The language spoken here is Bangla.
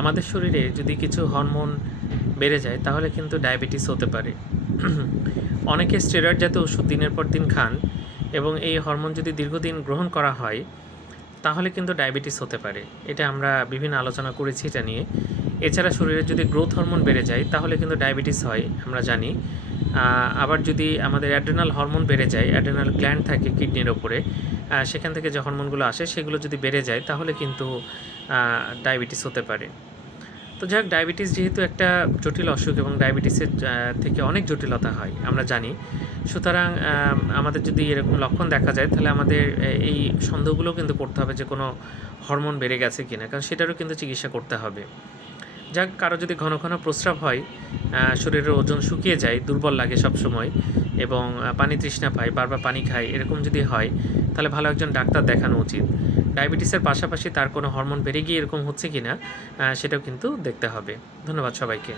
আমাদের শরীরে যদি কিছু হরমোন বেড়ে যায় তাহলে কিন্তু ডায়াবেটিস হতে পারে। অনেকে স্টেরয়েড জাতীয় ওষুধ দিনের পর দিন খান এবং এই হরমোন যদি দীর্ঘদিন গ্রহণ করা হয় তাহলে কিন্তু ডায়াবেটিস হতে পারে। এটা আমরা বিভিন্ন আলোচনা করেছি এটা নিয়ে। এছাড়া শরীরে যদি গ্রোথ হরমোন বেড়ে যায় তাহলে কিন্তু ডায়াবেটিস হয়, আমরা জানি। আবার যদি আমাদের অ্যাড্রেনাল হরমোন বেড়ে যায়, অ্যাড্রেনাল গ্ল্যান্ড থাকে কিডনির ওপরে, সেখান থেকে যে হরমোনগুলো আসে সেগুলো যদি বেড়ে যায় তাহলে কিন্তু ডায়াবেটিস হতে পারে। তো যাই হোক, ডায়াবেটিস যেহেতু একটা জটিল অসুখ এবং ডায়াবেটিসের থেকে অনেক জটিলতা হয় আমরা জানি। সুতরাং আমাদের যদি এরকম লক্ষণ দেখা যায় তাহলে আমাদের এই সন্দেহগুলোও কিন্তু করতে হবে যে কোনো হরমোন বেড়ে গেছে কিনা, কারণ সেটারও কিন্তু চিকিৎসা করতে হবে। যাক, কারো যদি ঘন ঘন প্রস্রাব হয়, শরীরের ওজন শুকিয়ে যায়, দুর্বল লাগে সবসময় এবং পানি তৃষ্ণা পায়, বারবার পানি খায়, এরকম যদি হয় তাহলে ভালো একজন ডাক্তার দেখানো উচিত। ডায়াবেটিসের পাশাপাশি তার কোনো হরমোন বেড়ে গিয়ে এরকম হচ্ছে কি না সেটাও কিন্তু দেখতে হবে। ধন্যবাদ সবাইকে।